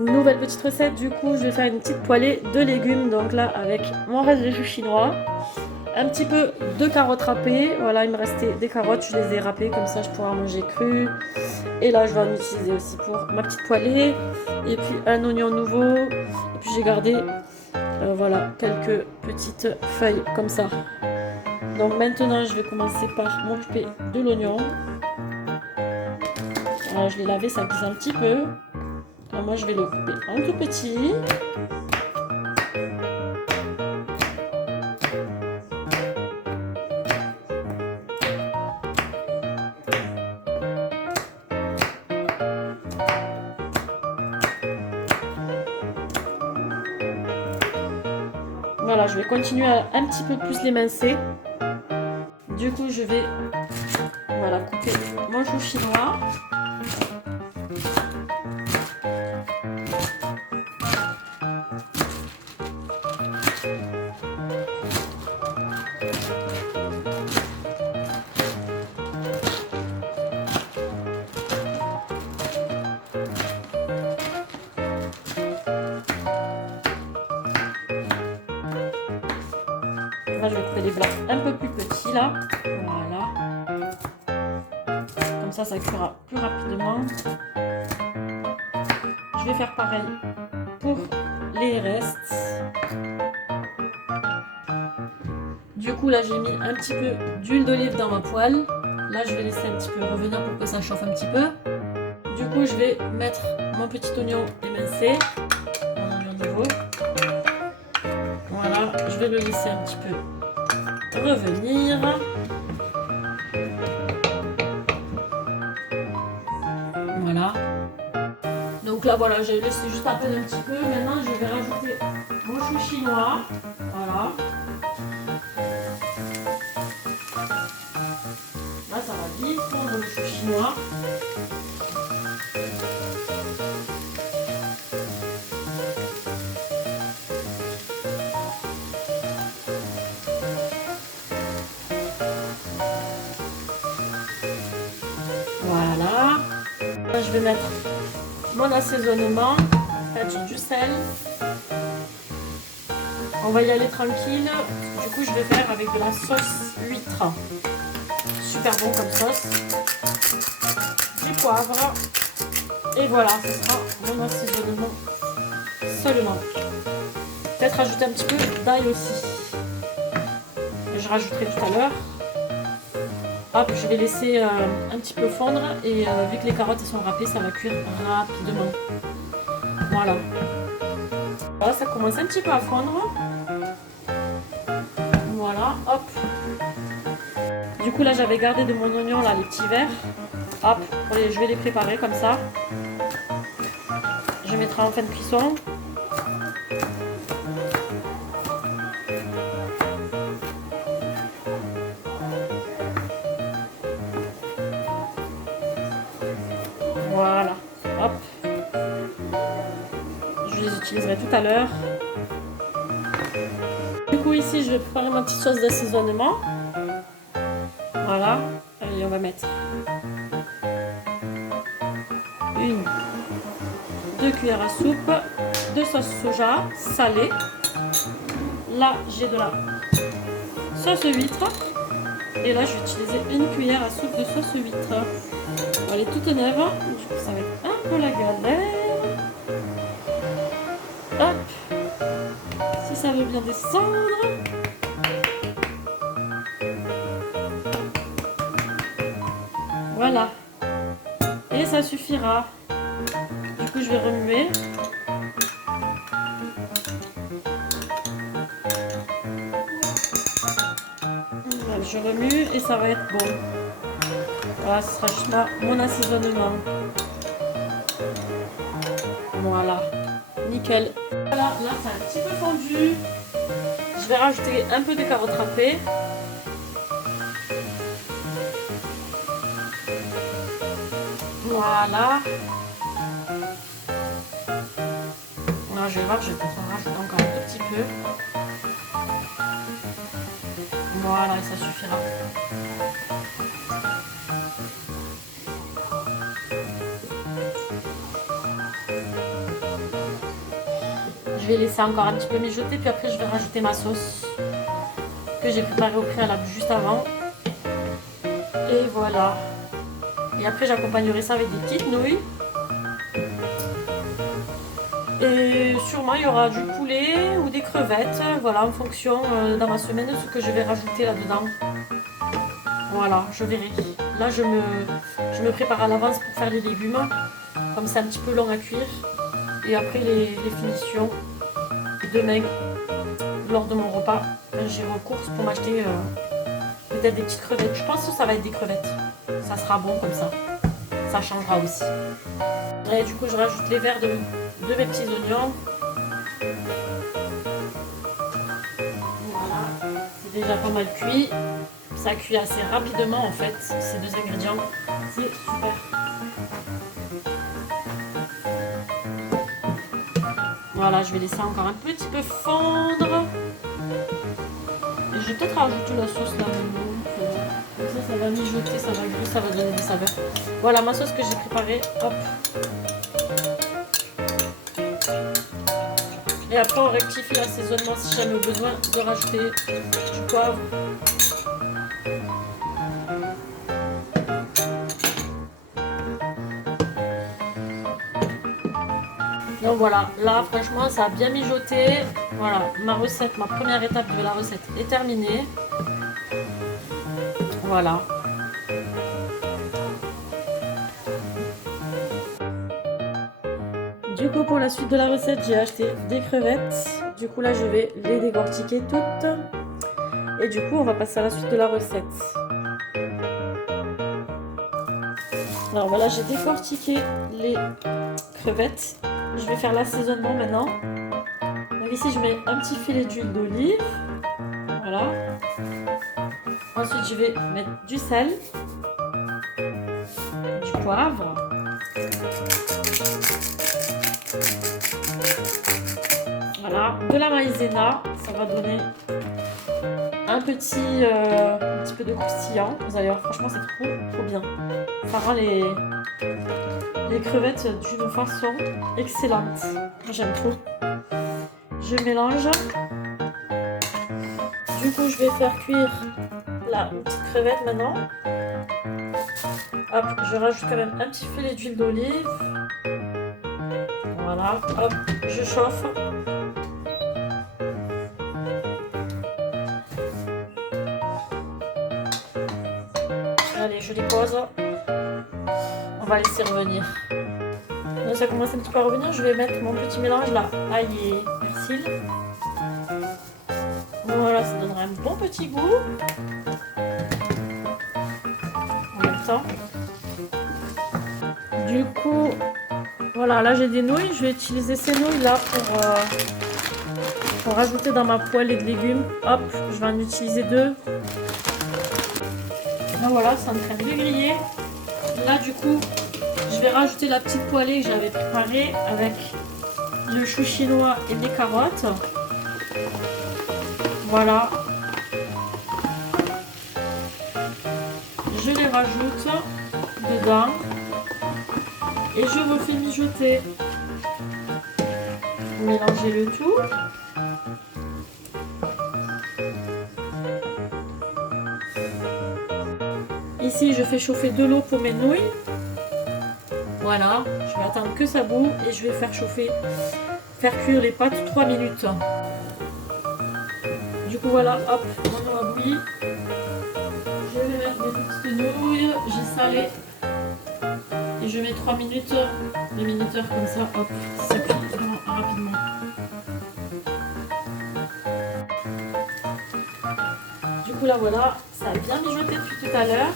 Nouvelle petite recette, du coup je vais faire une petite poêlée de légumes, donc là avec mon reste de choux chinois, un petit peu de carottes râpées, voilà il me restait des carottes, je les ai râpées comme ça je pourrais en manger cru, et là je vais en utiliser aussi pour ma petite poêlée, et puis un oignon nouveau, et puis j'ai gardé voilà quelques petites feuilles comme ça. Donc maintenant je vais commencer par m'occuper de l'oignon. Alors je l'ai lavé, ça glisse un petit peu. Alors moi je vais le couper en tout petit. Voilà, je vais continuer à un petit peu plus l'émincer. Du coup je vais voilà, couper mon chou chinois. Là, je vais couper les blancs un peu plus petits là. Voilà. Comme ça cuira plus rapidement. Je vais faire pareil pour les restes. Du coup, là, j'ai mis un petit peu d'huile d'olive dans ma poêle. Là, je vais laisser un petit peu revenir pour que ça chauffe un petit peu. Du coup, je vais mettre mon petit oignon émincé. Mon oignon nouveau. Voilà, je vais le laisser un petit peu revenir. Voilà. Donc là, voilà, j'ai laissé juste à peine un petit peu. Maintenant, je vais rajouter mon chou chinois. Voilà. Là, ça va vite fondre le chou chinois. Voilà. Là, je vais mettre mon assaisonnement. En fait, j'ai du sel. On va y aller tranquille. Du coup, je vais faire avec de la sauce huître. Super bon comme sauce. Du poivre. Et voilà, ce sera mon assaisonnement seulement. Peut-être rajouter un petit peu d'ail aussi. Et je rajouterai tout à l'heure. Hop, je vais laisser un petit peu fondre et vu que les carottes sont râpées, ça va cuire rapidement. Voilà. Voilà, ça commence un petit peu à fondre. Voilà, hop. Du coup là j'avais gardé de mon oignon là les petits verres. Hop, je vais les préparer comme ça. Je mettrai en fin de cuisson. Voilà, hop. Je les utiliserai tout à l'heure. Du coup ici je vais préparer ma petite sauce d'assaisonnement. Voilà, et on va mettre 2 cuillères à soupe de sauce soja salée. Là j'ai de la sauce huître. Et là je vais utiliser une cuillère à soupe de sauce huître. Elle est toute neuve, du coup ça va être un peu la galère. Hop, si ça veut bien descendre. Voilà, et ça suffira. Du coup je vais remuer. Voilà, je remue et ça va être bon. Voilà, ce sera juste là mon assaisonnement. Voilà, nickel. Voilà, là c'est un petit peu fondu. Je vais rajouter un peu de carottes râpées. Voilà. Là, je vais voir, je vais peut-être en rajouter encore un tout petit peu. Voilà, et ça suffira. vais laisser encore un petit peu mijoter, puis après je vais rajouter ma sauce que j'ai préparée au préalable juste avant. Et voilà. Et après j'accompagnerai ça avec des petites nouilles. Et sûrement il y aura du poulet ou des crevettes, voilà, en fonction dans ma semaine de ce que je vais rajouter là-dedans. Voilà, je verrai. Là je me prépare à l'avance pour faire les légumes, comme c'est un petit peu long à cuire. Et après les finitions demain, lors de mon repas, quand j'irai aux courses pour m'acheter peut-être des petites crevettes. Je pense que ça va être des crevettes. Ça sera bon comme ça. Ça changera aussi. Et du coup je rajoute les verres de mes petits oignons. Voilà, c'est déjà pas mal cuit. Ça cuit assez rapidement en fait, ces deux ingrédients. C'est super. Voilà, je vais laisser encore un petit peu fondre. Et je vais peut-être rajouter la sauce là maintenant. Comme ça va mijoter, ça va griller, ça va donner des saveurs. Voilà ma sauce que j'ai préparée. Hop. Et après on rectifie l'assaisonnement si jamais besoin de rajouter du poivre. Donc voilà, là franchement ça a bien mijoté. Voilà, ma recette, ma première étape de la recette est terminée. Voilà. Du coup pour la suite de la recette j'ai acheté des crevettes. Du coup là je vais les décortiquer toutes. Et du coup on va passer à la suite de la recette. Alors voilà, j'ai décortiqué les crevettes. Je vais faire l'assaisonnement maintenant. Donc ici je mets un petit filet d'huile d'olive. Voilà. Ensuite je vais mettre du sel, du poivre, voilà, de la maïzena. Ça va donner un petit peu de croustillant. Vous allez voir, franchement c'est trop bien. Ça rend les crevettes d'une façon excellente. J'aime trop. Je mélange. Du coup, je vais faire cuire la petite crevette maintenant. Hop, je rajoute quand même un petit filet d'huile d'olive. Voilà, hop, je chauffe. Allez, je les pose. On va laisser revenir. Donc ça commence un petit peu à revenir. Je vais mettre mon petit mélange là, ail et persil. Voilà, ça donnera un bon petit goût. En même temps. Du coup, voilà, là j'ai des nouilles. Je vais utiliser ces nouilles là pour rajouter dans ma poêlée de légumes. Hop, je vais en utiliser 2. Là voilà, c'est en train de griller. Là du coup, je vais rajouter la petite poêlée que j'avais préparée avec le chou chinois et mes carottes. Voilà. Je les rajoute dedans et je refais mijoter. Mélanger le tout. Ici, je fais chauffer de l'eau pour mes nouilles. Voilà, je vais attendre que ça bout et je vais faire cuire les pâtes 3 minutes. Du coup voilà, hop, mon eau a bouilli. Je vais mettre mes petites nouilles, j'ai salé. Et je mets 3 minutes, des minuteurs comme ça, hop, ça cuit vraiment rapidement. Du coup là voilà, ça a bien mijoté depuis tout à l'heure.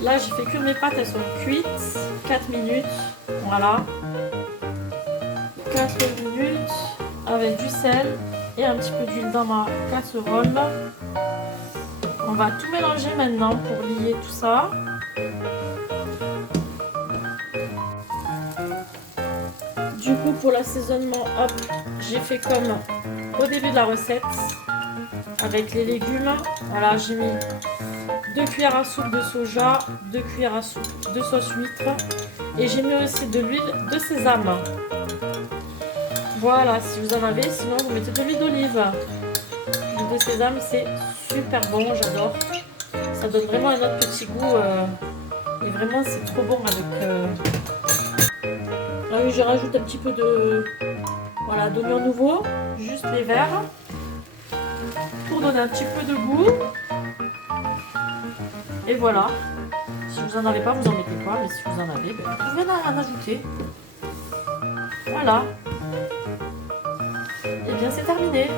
Là j'ai fait cuire mes pâtes, elles sont cuites, 4 minutes, voilà. 4 minutes avec du sel et un petit peu d'huile dans ma casserole. On va tout mélanger maintenant pour lier tout ça. Du coup pour l'assaisonnement, hop, j'ai fait comme au début de la recette avec les légumes. Voilà, j'ai mis 2 cuillères à soupe de soja, 2 cuillères à soupe de sauce huître et j'ai mis aussi de l'huile de sésame. Voilà, si vous en avez, sinon vous mettez de l'huile d'olive. L'huile de sésame, c'est super bon, j'adore. Ça donne vraiment un autre petit goût. Et vraiment, c'est trop bon avec... Ah oui, je rajoute un petit peu de... Voilà, d'oignon nouveau, juste les verts. Pour donner un petit peu de goût. Et voilà. Si vous n'en avez pas, vous en mettez pas. Mais si vous en avez, ben, vous pouvez en ajouter. Voilà. Et bien, c'est terminé.